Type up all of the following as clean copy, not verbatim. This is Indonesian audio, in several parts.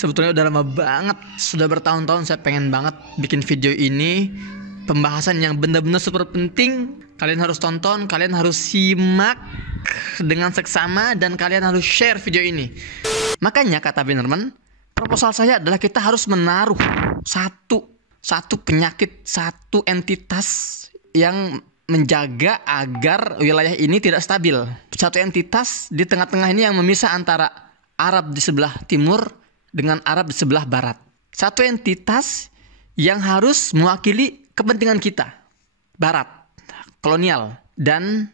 Sebetulnya udah lama banget, sudah bertahun-tahun saya pengen banget bikin video ini. Pembahasan yang benar-benar super penting. Kalian harus tonton, kalian harus simak dengan seksama, dan kalian harus share video ini. Makanya kata Binerman, proposal saya adalah kita harus menaruh satu penyakit, satu entitas yang menjaga agar wilayah ini tidak stabil. Satu entitas di tengah-tengah ini yang memisah antara Arab di sebelah timur dengan Arab di sebelah barat. Satu entitas yang harus mewakili kepentingan kita, barat, kolonial. Dan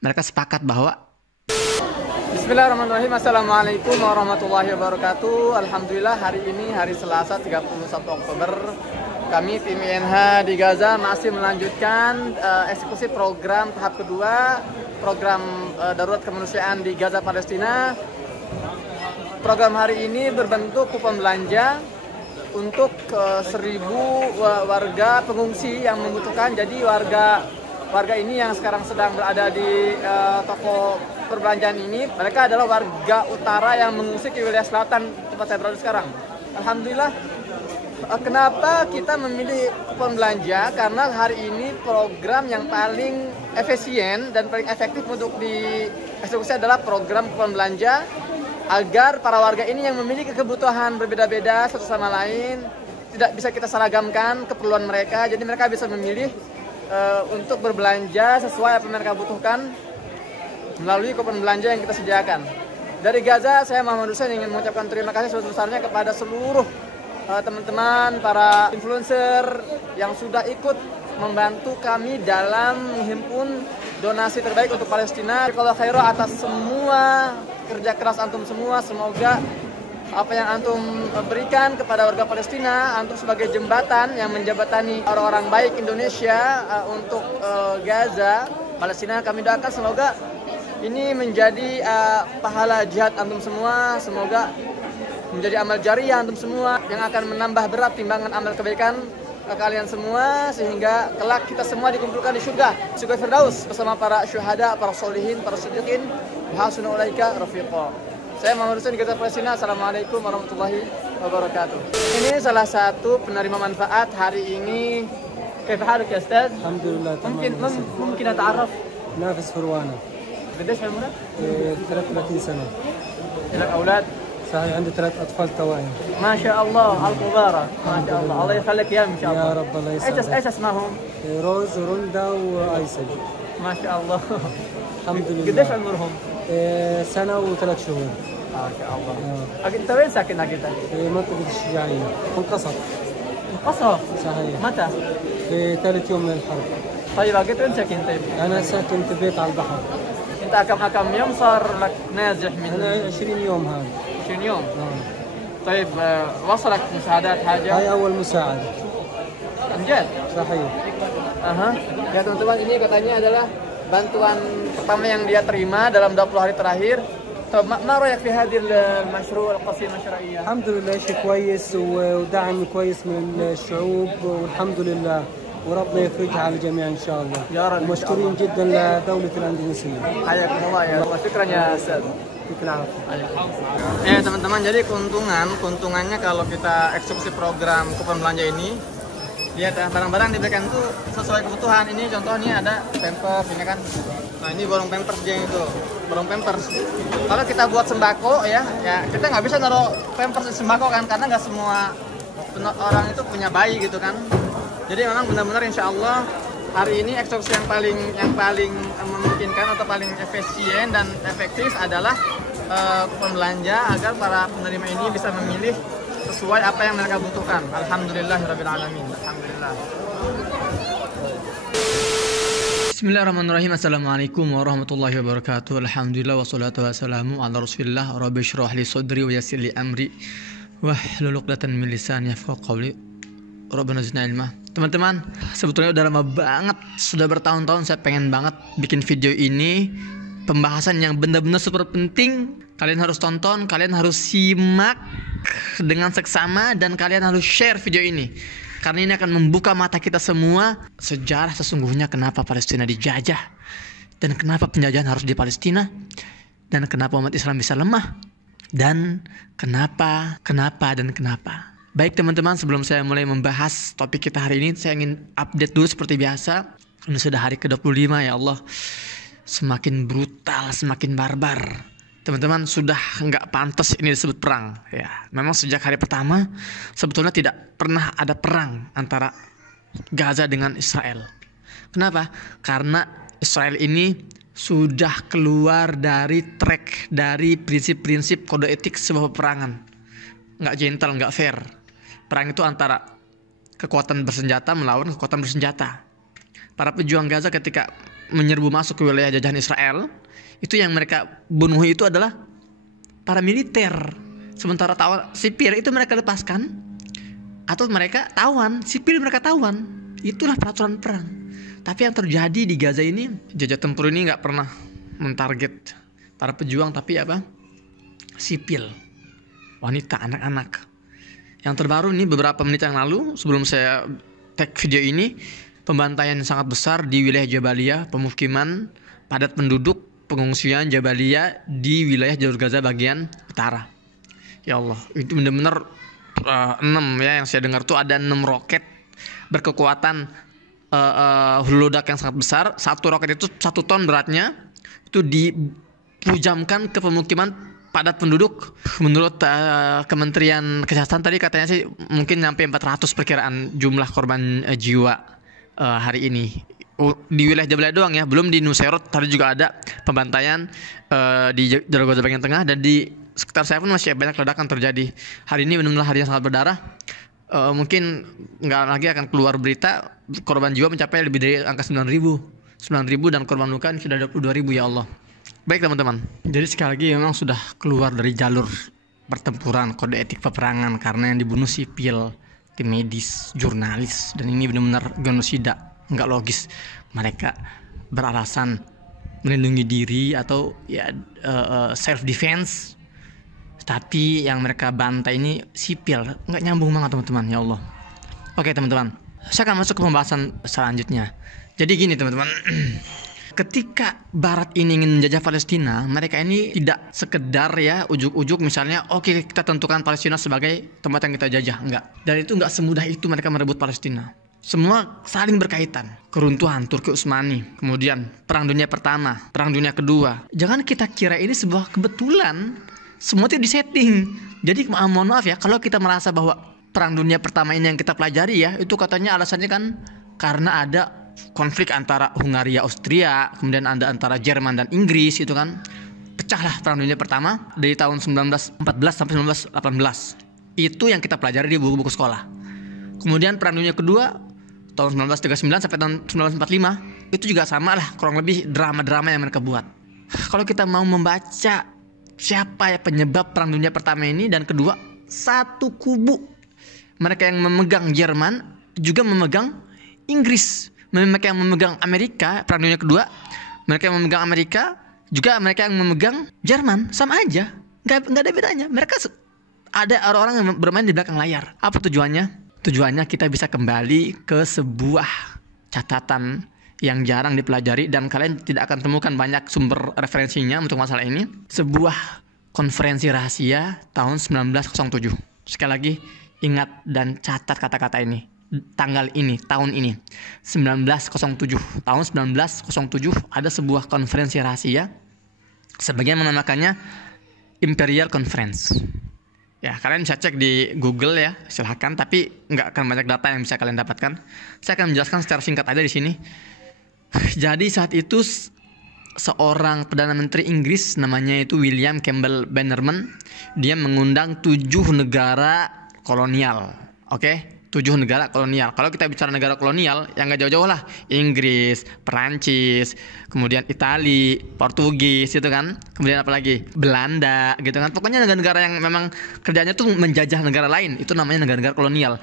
mereka sepakat bahwa Bismillahirrahmanirrahim. Assalamualaikum warahmatullahi wabarakatuh. Alhamdulillah hari ini hari Selasa 31 Oktober. Kami tim INH di Gaza masih melanjutkan eksekusi program tahap kedua, program darurat kemanusiaan di Gaza Palestina. Program hari ini berbentuk kupon belanja untuk 1.000 warga pengungsi yang membutuhkan. Jadi warga ini yang sekarang sedang berada di toko perbelanjaan ini, mereka adalah warga utara yang mengungsi ke wilayah selatan tempat saya berada sekarang. Alhamdulillah. Kenapa kita memilih kupon belanja? Karena hari ini program yang paling efisien dan paling efektif untuk dieksekusi adalah program kupon belanja, agar para warga ini yang memiliki kebutuhan berbeda-beda satu sama lain tidak bisa kita seragamkan keperluan mereka. Jadi mereka bisa memilih untuk berbelanja sesuai apa yang mereka butuhkan melalui kupon belanja yang kita sediakan. Dari Gaza, saya Muhammad Hussein ingin mengucapkan terima kasih sebesar-besarnya kepada seluruh teman-teman, para influencer yang sudah ikut membantu kami dalam menghimpun donasi terbaik untuk Palestina. Kalau khairah atas semua kerja keras antum semua, semoga apa yang antum berikan kepada warga Palestina, antum sebagai jembatan yang menjembatani orang-orang baik Indonesia untuk Gaza, Palestina, kami doakan semoga ini menjadi pahala jihad antum semua, semoga menjadi amal jariah antum semua yang akan menambah berat timbangan amal kebaikan kalian semua, sehingga kelak kita semua dikumpulkan di surga Firdaus bersama para syuhada, para solihin, para siddiqin, hasuna ulaika rafiqa. Saya Muhammad Hussein, Gaza Palestina. Assalamualaikum warahmatullahi wabarakatuh. Ini salah satu penerima manfaat hari ini. Kaifa haluk ya Ustaz? Alhamdulillah. Mungkin أتعرف نافس فروانا. قديش عمرك؟ 33 سنة. لك أولاد؟ صحيح، عندي 3 أطفال توائم. ما شاء الله، ألف مبارك. ما شاء الله، الله يخليك يا إن شاء الله. يا رب الله يسعدك. إيش اسمهم؟ روز وروندا وأيسل. ما شاء الله. الحمد لله. قديش عمرهم؟ سنة و3 شهور. ما شاء الله. أنت وين ساكن أنت؟ في منطقة الشجاعية، منقصف. قصف؟ صحيح. متى؟ في ثالث يوم من الحرب. طيب أنت وين ساكن طيب؟ أنا ساكن في بيت على البحر. أنت كم يوم صار لك نازح من؟ أنا 20 يوم هذا. 20 يوم. طيب وصلك مساعدات حاجة؟ هاي أول مساعدة. Anjir. صحيح. Ya teman-teman, ini katanya adalah bantuan pertama yang dia terima dalam 20 hari terakhir. طب ما رأيك في هذه المشروع القصيمة الشرعية؟ الحمد لله شيء كويس ودعم كويس من الشعوب والحمد لله، وربنا يفرجها على الجميع إن شاء الله. يا رب. ومشكورين جدا لدولة الأندونيسية. حياكم الله يا الله. شكرا يا أستاذ. Ya teman-teman, jadi keuntungannya kalau kita eksekusi program kupon belanja ini, ya barang-barang diberikan itu sesuai kebutuhan. Ini contohnya ada pampers ini kan. Nah ini borong pampers dia itu, borong pampers. Kalau kita buat sembako ya kita nggak bisa naruh pampers di sembako kan, karena nggak semua orang itu punya bayi gitu kan. Jadi memang benar-benar insya Allah hari ini eksekusi yang paling memungkinkan atau paling efisien dan efektif adalah kupon belanja, agar para penerima ini bisa memilih sesuai apa yang mereka butuhkan. Alhamdulillahirabbil alamin. Alhamdulillah. Bismillahirrahmanirrahim. Assalamualaikum warahmatullahi wabarakatuh. Alhamdulillah wassalatu wassalamu ala Rasulillah. Rabbi shrah li sadri wa yassir li amri wahlul 'uqdatam min lisani yafqahu qawli. Rabbana zidna ilma. Teman-teman, sebetulnya udah lama banget, sudah bertahun-tahun saya pengen banget bikin video ini. Pembahasan yang benar-benar super penting. Kalian harus tonton, kalian harus simak dengan seksama, dan kalian harus share video ini. Karena ini akan membuka mata kita semua sejarah sesungguhnya kenapa Palestina dijajah, dan kenapa penjajahan harus di Palestina, dan kenapa umat Islam bisa lemah, dan kenapa. Baik teman-teman, sebelum saya mulai membahas topik kita hari ini, saya ingin update dulu seperti biasa. Ini sudah hari ke-25, ya Allah. Semakin brutal, semakin barbar. Teman-teman, sudah nggak pantas ini disebut perang. Ya, memang sejak hari pertama sebetulnya tidak pernah ada perang antara Gaza dengan Israel. Kenapa? Karena Israel ini sudah keluar dari track, dari prinsip-prinsip kode etik sebuah peperangan. Nggak gentle, nggak fair. Perang itu antara kekuatan bersenjata melawan kekuatan bersenjata. Para pejuang Gaza ketika menyerbu masuk ke wilayah jajahan Israel, itu yang mereka bunuh itu adalah para militer. Sementara sipil itu mereka lepaskan, atau mereka tawan, sipil mereka tawan. Itulah peraturan perang. Tapi yang terjadi di Gaza ini, jajah tempur ini nggak pernah mentarget para pejuang, tapi apa? Sipil, wanita, anak-anak. Yang terbaru nih beberapa menit yang lalu, sebelum saya tag video ini, pembantaian sangat besar di wilayah Jabalia, pemukiman padat penduduk, pengungsian Jabalia di wilayah jalur Gaza bagian utara. Ya Allah, itu benar-benar 6 ya, yang saya dengar tuh ada 6 roket berkekuatan hulu ledak yang sangat besar. Satu roket itu 1 ton beratnya, itu dipujamkan ke pemukiman padat penduduk. Menurut Kementerian Kesehatan tadi katanya sih mungkin sampai 400 perkiraan jumlah korban jiwa hari ini di wilayah Jabalia doang ya, belum di Nusairat. Tadi juga ada pembantaian di jalur Gaza bagian tengah, dan di sekitar saya pun masih banyak ledakan terjadi. Hari ini benar-benar hari yang sangat berdarah. Mungkin nggak lagi akan keluar berita korban jiwa mencapai lebih dari angka 9.000 dan korban luka sudah 22.000, ya Allah. Baik teman-teman, jadi sekali lagi memang sudah keluar dari jalur pertempuran kode etik peperangan, karena yang dibunuh sipil, tim medis, jurnalis, dan ini benar-benar genosida, nggak logis. Mereka beralasan melindungi diri atau ya self defense, tapi yang mereka bantai ini sipil, nggak nyambung banget teman-teman, ya Allah. Oke teman-teman, saya akan masuk ke pembahasan selanjutnya. Jadi gini teman-teman, ketika Barat ini ingin menjajah Palestina, mereka ini tidak sekedar ya ujuk-ujuk misalnya oke, kita tentukan Palestina sebagai tempat yang kita jajah, enggak. Dan itu enggak semudah itu mereka merebut Palestina. Semua saling berkaitan. Keruntuhan Turki Utsmani, kemudian Perang Dunia Pertama, Perang Dunia Kedua. Jangan kita kira ini sebuah kebetulan. Semua itu disetting. Jadi mohon maaf ya, kalau kita merasa bahwa Perang Dunia Pertama ini yang kita pelajari ya, itu katanya alasannya kan karena ada konflik antara Hungaria, Austria, kemudian ada antara Jerman dan Inggris, itu kan pecahlah Perang Dunia Pertama dari tahun 1914 sampai 1918. Itu yang kita pelajari di buku-buku sekolah. Kemudian Perang Dunia Kedua tahun 1939 sampai tahun 1945, itu juga sama lah, kurang lebih drama-drama yang mereka buat. Kalau kita mau membaca siapa ya penyebab Perang Dunia Pertama ini dan Kedua, satu kubu. Mereka yang memegang Jerman juga memegang Inggris. Mereka yang memegang Amerika, Perang Dunia Kedua, mereka yang memegang Amerika, juga mereka yang memegang Jerman, sama aja, nggak ada bedanya. Mereka ada orang-orang yang bermain di belakang layar. Apa tujuannya? Tujuannya kita bisa kembali ke sebuah catatan yang jarang dipelajari dan kalian tidak akan temukan banyak sumber referensinya untuk masalah ini. Sebuah konferensi rahasia tahun 1907. Sekali lagi ingat dan catat kata-kata ini. Tanggal ini, tahun ini 1907. Tahun 1907 ada sebuah konferensi rahasia, sebagian menamakannya Imperial Conference. Ya, kalian bisa cek di Google ya, silahkan, tapi nggak akan banyak data yang bisa kalian dapatkan. Saya akan menjelaskan secara singkat aja di sini. Jadi saat itu seorang Perdana Menteri Inggris namanya itu William Campbell Bannerman, dia mengundang 7 negara kolonial. Oke? 7 negara kolonial. Kalau kita bicara negara kolonial, yang nggak jauh-jauh lah, Inggris, Perancis, kemudian Itali, Portugis, gitu kan. Kemudian apa lagi? Belanda, gitu kan. Pokoknya negara-negara yang memang kerjanya tuh menjajah negara lain, itu namanya negara-negara kolonial.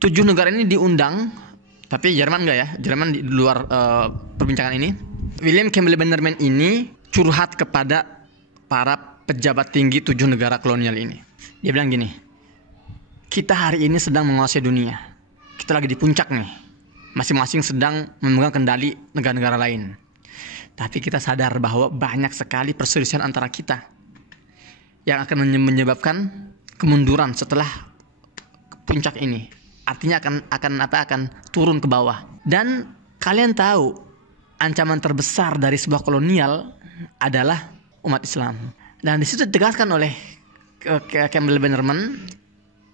7 negara ini diundang, tapi Jerman nggak ya? Jerman di luar perbincangan ini. William Campbell Bannerman ini curhat kepada para pejabat tinggi 7 negara kolonial ini. Dia bilang gini, kita hari ini sedang menguasai dunia. Kita lagi di puncak nih. Masing-masing sedang memegang kendali negara-negara lain. Tapi kita sadar bahwa banyak sekali perselisihan antara kita. yang akan menyebabkan kemunduran setelah puncak ini. Artinya akan turun ke bawah. Dan kalian tahu ancaman terbesar dari sebuah kolonial adalah umat Islam. Dan di situ ditegaskan oleh Campbell Bannerman.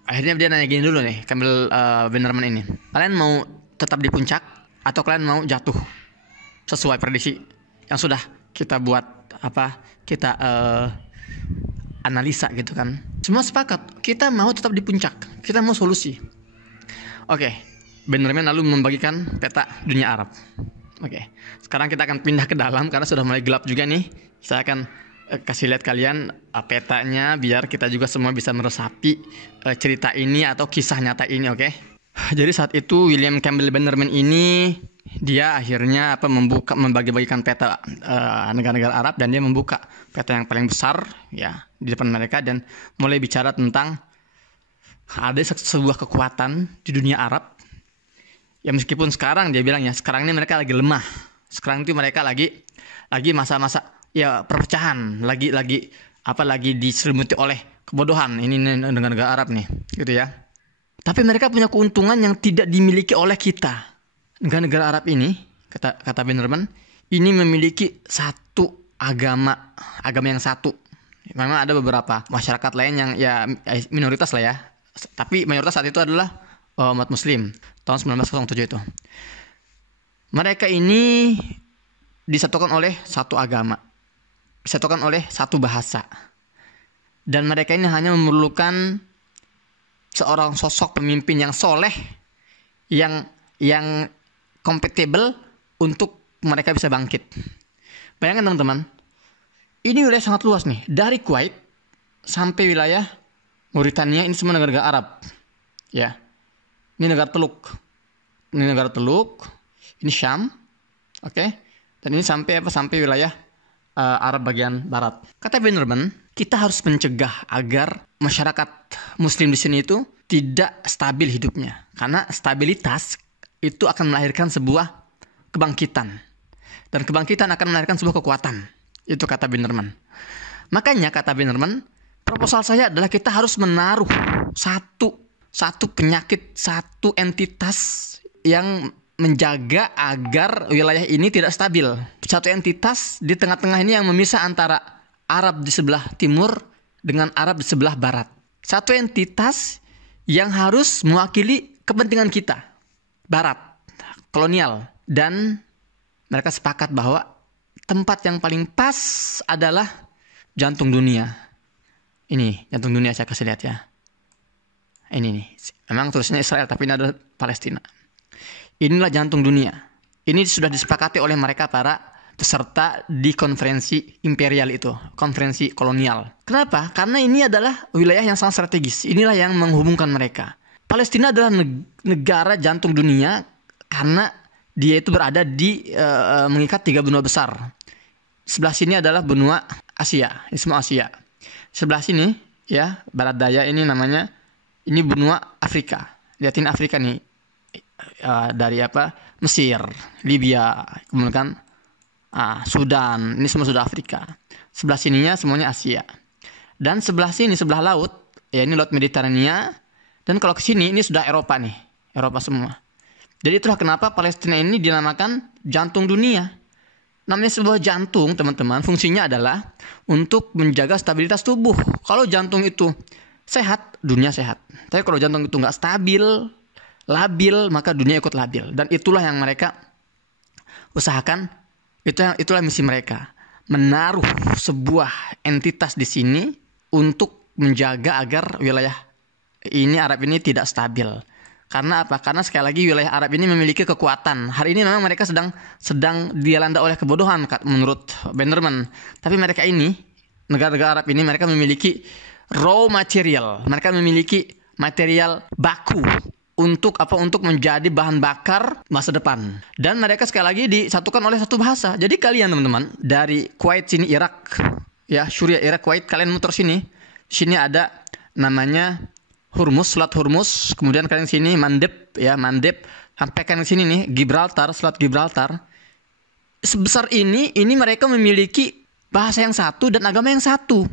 Akhirnya dia nanya gini dulu nih, Campbell Bannerman ini. Kalian mau tetap di puncak atau kalian mau jatuh sesuai prediksi yang sudah kita buat kita analisa gitu kan. Semua sepakat, kita mau tetap di puncak, kita mau solusi. Oke, Bannerman lalu membagikan peta dunia Arab. Oke, sekarang kita akan pindah ke dalam karena sudah mulai gelap juga nih. Saya akan kasih lihat kalian petanya biar kita juga semua bisa meresapi cerita ini atau kisah nyata ini, oke? Jadi saat itu William Campbell Bannerman ini dia akhirnya membagi-bagikan peta negara-negara Arab, dan dia membuka peta yang paling besar ya di depan mereka dan mulai bicara tentang ada sebuah kekuatan di dunia Arab. Ya meskipun sekarang dia bilang ya sekarang ini mereka lagi lemah. Sekarang itu mereka lagi masa-masa ya perpecahan, lagi diselimuti oleh kebodohan ini negara-negara Arab nih, gitu ya. Tapi mereka punya keuntungan yang tidak dimiliki oleh kita. Negara-negara Arab ini, kata Bannerman, ini memiliki satu agama yang satu. Memang ada beberapa masyarakat lain yang ya minoritas lah ya. Tapi mayoritas saat itu adalah umat Muslim tahun 1907 itu. Mereka ini disatukan oleh satu agama, disatukan oleh satu bahasa, dan mereka ini hanya memerlukan seorang sosok pemimpin yang soleh, yang kompatibel untuk mereka bisa bangkit. Bayangkan teman-teman, ini wilayah sangat luas nih, dari Kuwait sampai wilayah Mauritania, ini semua negara-negara Arab. Ya, ini negara teluk, ini Syam, oke, dan ini sampai wilayah Arab bagian barat. Kata Bannerman, kita harus mencegah agar masyarakat Muslim di sini itu tidak stabil hidupnya, karena stabilitas itu akan melahirkan sebuah kebangkitan, dan kebangkitan akan melahirkan sebuah kekuatan. Itu kata Bannerman. Makanya kata Bannerman, proposal saya adalah kita harus menaruh satu penyakit, satu entitas yang menjaga agar wilayah ini tidak stabil. Satu entitas di tengah-tengah ini yang memisah antara Arab di sebelah timur dengan Arab di sebelah barat. Satu entitas yang harus mewakili kepentingan kita, barat, kolonial. Dan mereka sepakat bahwa tempat yang paling pas adalah jantung dunia. Ini jantung dunia, saya kasih lihat ya. Ini nih, memang tulisnya Israel tapi ini adalah Palestina. Inilah jantung dunia. Ini sudah disepakati oleh mereka para peserta di konferensi imperial itu, konferensi kolonial. Kenapa? Karena ini adalah wilayah yang sangat strategis. Inilah yang menghubungkan mereka. Palestina adalah negara jantung dunia karena dia itu berada di mengikat 3 benua besar. Sebelah sini adalah benua Asia, ini semua Asia. Sebelah sini ya, barat daya ini namanya, ini benua Afrika. Lihatin Afrika nih. Dari Mesir, Libya, kemudian Sudan, ini semua sudah Afrika. Sebelah sininya semuanya Asia. Dan sebelah sini, sebelah laut, ya ini laut Mediterania. Dan kalau ke sini, ini sudah Eropa nih, Eropa semua. Jadi itulah kenapa Palestina ini dinamakan jantung dunia. Namanya sebuah jantung, teman-teman, fungsinya adalah untuk menjaga stabilitas tubuh. Kalau jantung itu sehat, dunia sehat. Tapi kalau jantung itu nggak stabil, labil, maka dunia ikut labil. Dan itulah yang mereka usahakan. Itulah misi mereka, menaruh sebuah entitas di sini untuk menjaga agar wilayah ini, Arab ini, tidak stabil. Karena apa? Karena sekali lagi wilayah Arab ini memiliki kekuatan. Hari ini memang mereka sedang dilanda oleh kebodohan menurut Bannerman. Tapi mereka ini, negara-negara Arab ini, mereka memiliki raw material. Mereka memiliki material baku untuk menjadi bahan bakar masa depan. Dan mereka sekali lagi disatukan oleh satu bahasa. Jadi kalian teman-teman dari Kuwait sini, Irak ya, Suriah, Irak, Kuwait, kalian muter sini. Sini ada namanya Hormuz, Selat Hormuz. Kemudian kalian sini Mandeb ya, Mandeb. Sampai kalian sini nih Gibraltar, Selat Gibraltar. Sebesar ini mereka memiliki bahasa yang satu dan agama yang satu.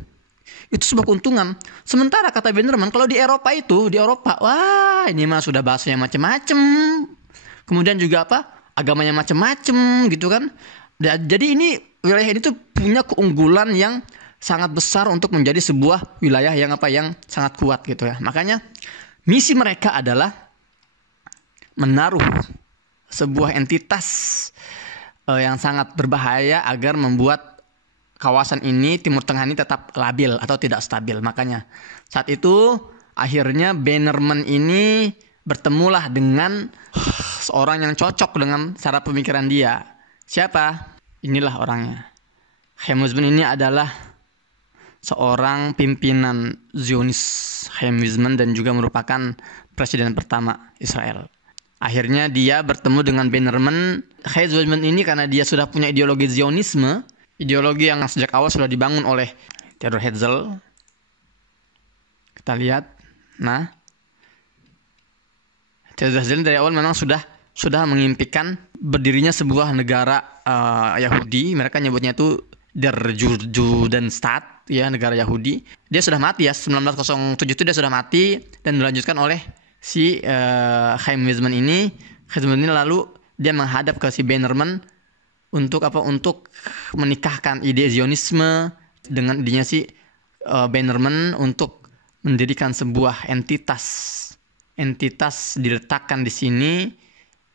Itu sebuah keuntungan. Sementara kata Bannerman, kalau di Eropa, wah ini mah sudah bahasanya macam-macam. Kemudian juga agamanya macam-macam gitu kan. Jadi ini wilayah ini tuh punya keunggulan yang sangat besar untuk menjadi sebuah wilayah yang sangat kuat gitu ya. Makanya misi mereka adalah menaruh sebuah entitas yang sangat berbahaya agar membuat kawasan ini, Timur Tengah ini tetap labil atau tidak stabil. Makanya saat itu akhirnya Bannerman ini bertemulah dengan seorang yang cocok dengan cara pemikiran dia. Siapa? Inilah orangnya. Chaim Weizmann ini adalah seorang pimpinan Zionis, Chaim Weizmann, dan juga merupakan presiden pertama Israel. Akhirnya dia bertemu dengan Bannerman. Chaim Weizmann ini karena dia sudah punya ideologi Zionisme, ideologi yang sejak awal sudah dibangun oleh Theodor Herzl. Kita lihat. Nah, Theodor Herzl dari awal memang sudah mengimpikan berdirinya sebuah negara Yahudi. Mereka nyebutnya itu Der Judenstaat, ya, negara Yahudi. Dia sudah mati ya, 1907 itu dia sudah mati dan dilanjutkan oleh si Chaim Weizmann ini. Chaim Weizmann ini lalu dia menghadap ke si Bannerman untuk menikahkan ide Zionisme dengan idenya si Bannerman untuk mendirikan sebuah entitas diletakkan di sini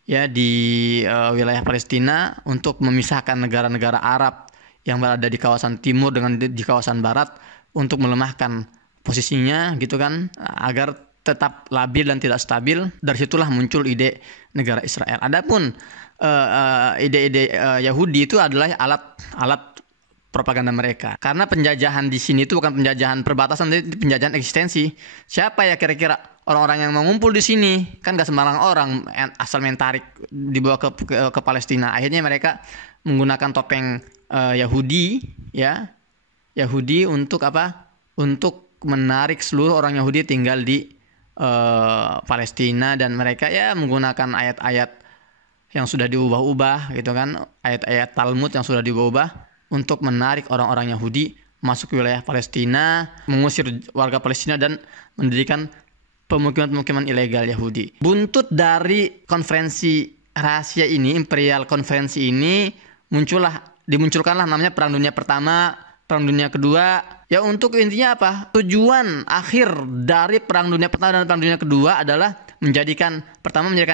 ya, di wilayah Palestina, untuk memisahkan negara-negara Arab yang berada di kawasan timur dengan di kawasan barat, untuk melemahkan posisinya gitu kan, agar tetap labil dan tidak stabil. Dari situlah muncul ide negara Israel. Adapun ide-ide Yahudi itu adalah alat propaganda mereka. Karena penjajahan di sini itu bukan penjajahan perbatasan, tapi penjajahan eksistensi. Siapa ya kira-kira orang-orang yang mengumpul di sini? Kan gak sembarang orang asal main tarik dibawa ke Palestina. Akhirnya mereka menggunakan topeng Yahudi, ya, Yahudi untuk Untuk menarik seluruh orang Yahudi tinggal di Palestina, dan mereka ya menggunakan ayat-ayat yang sudah diubah-ubah gitu kan, ayat-ayat Talmud yang sudah diubah untuk menarik orang-orang Yahudi masuk ke wilayah Palestina, mengusir warga Palestina dan mendirikan pemukiman-pemukiman ilegal Yahudi. Buntut dari konferensi rahasia ini, Imperial Konferensi ini, dimunculkanlah namanya Perang Dunia Pertama, Perang Dunia Kedua. Ya, untuk intinya apa? Tujuan akhir dari Perang Dunia Pertama dan Perang Dunia Kedua adalah menjadikan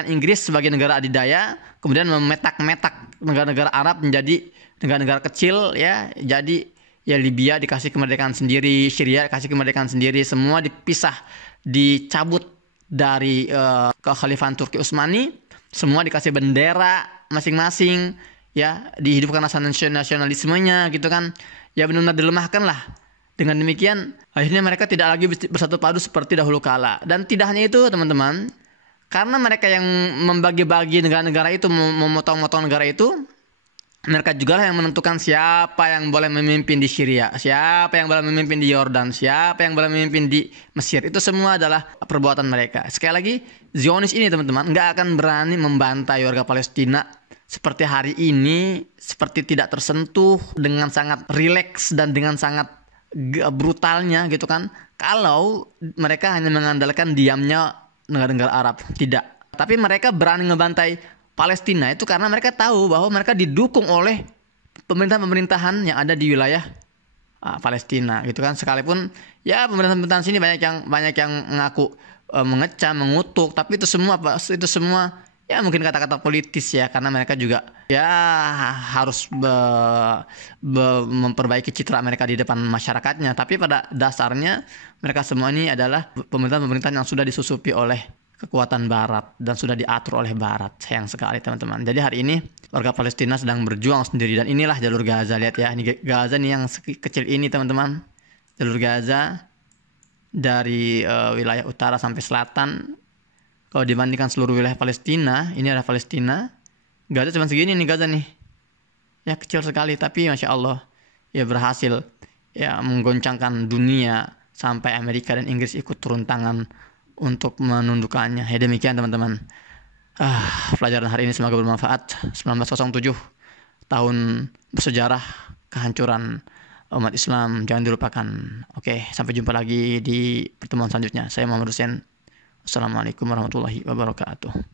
Inggris sebagai negara adidaya, kemudian memetak-metak negara-negara Arab menjadi negara-negara kecil ya. Jadi ya Libya dikasih kemerdekaan sendiri, Syria dikasih kemerdekaan sendiri, semua dipisah, dicabut dari kekhalifahan Turki Utsmani, semua dikasih bendera masing-masing ya, dihidupkan rasa nasionalismenya gitu kan. Ya benar-benar dilemahkan lah. Dengan demikian akhirnya mereka tidak lagi bersatu padu seperti dahulu kala. Dan tidak hanya itu teman-teman, karena mereka yang membagi-bagi negara-negara itu, memotong-motong negara itu, mereka juga lah yang menentukan siapa yang boleh memimpin di Syria, siapa yang boleh memimpin di Yordan, siapa yang boleh memimpin di Mesir. Itu semua adalah perbuatan mereka. Sekali lagi, Zionis ini teman-teman nggak akan berani membantai warga Palestina seperti hari ini, seperti tidak tersentuh, dengan sangat rileks dan dengan sangat brutalnya gitu kan, kalau mereka hanya mengandalkan diamnya negara-negara Arab. Tidak. Tapi mereka berani ngebantai Palestina itu karena mereka tahu bahwa mereka didukung oleh pemerintahan-pemerintahan yang ada di wilayah Palestina gitu kan. Sekalipun ya pemerintahan-pemerintahan sini banyak yang mengaku mengecam, mengutuk, tapi itu semua ya mungkin kata-kata politis ya, karena mereka juga ya harus memperbaiki citra mereka di depan masyarakatnya. Tapi pada dasarnya mereka semua ini adalah pemerintahan-pemerintahan yang sudah disusupi oleh kekuatan Barat dan sudah diatur oleh Barat. Sayang sekali teman-teman. Jadi hari ini warga Palestina sedang berjuang sendiri, dan inilah jalur Gaza. Lihat ya, ini Gaza nih yang kecil ini teman-teman. Jalur Gaza dari wilayah utara sampai selatan. Kalau dibandingkan seluruh wilayah Palestina, ini adalah Palestina. Gaza cuma segini nih Gaza nih. Ya kecil sekali, tapi Masya Allah ya berhasil ya menggoncangkan dunia sampai Amerika dan Inggris ikut turun tangan untuk menundukkannya. Ya demikian teman-teman. Pelajaran hari ini semoga bermanfaat. 1907 tahun bersejarah kehancuran umat Islam jangan dilupakan. Oke, sampai jumpa lagi di pertemuan selanjutnya. Saya Muhammad Hussein. Assalamualaikum warahmatullahi wabarakatuh.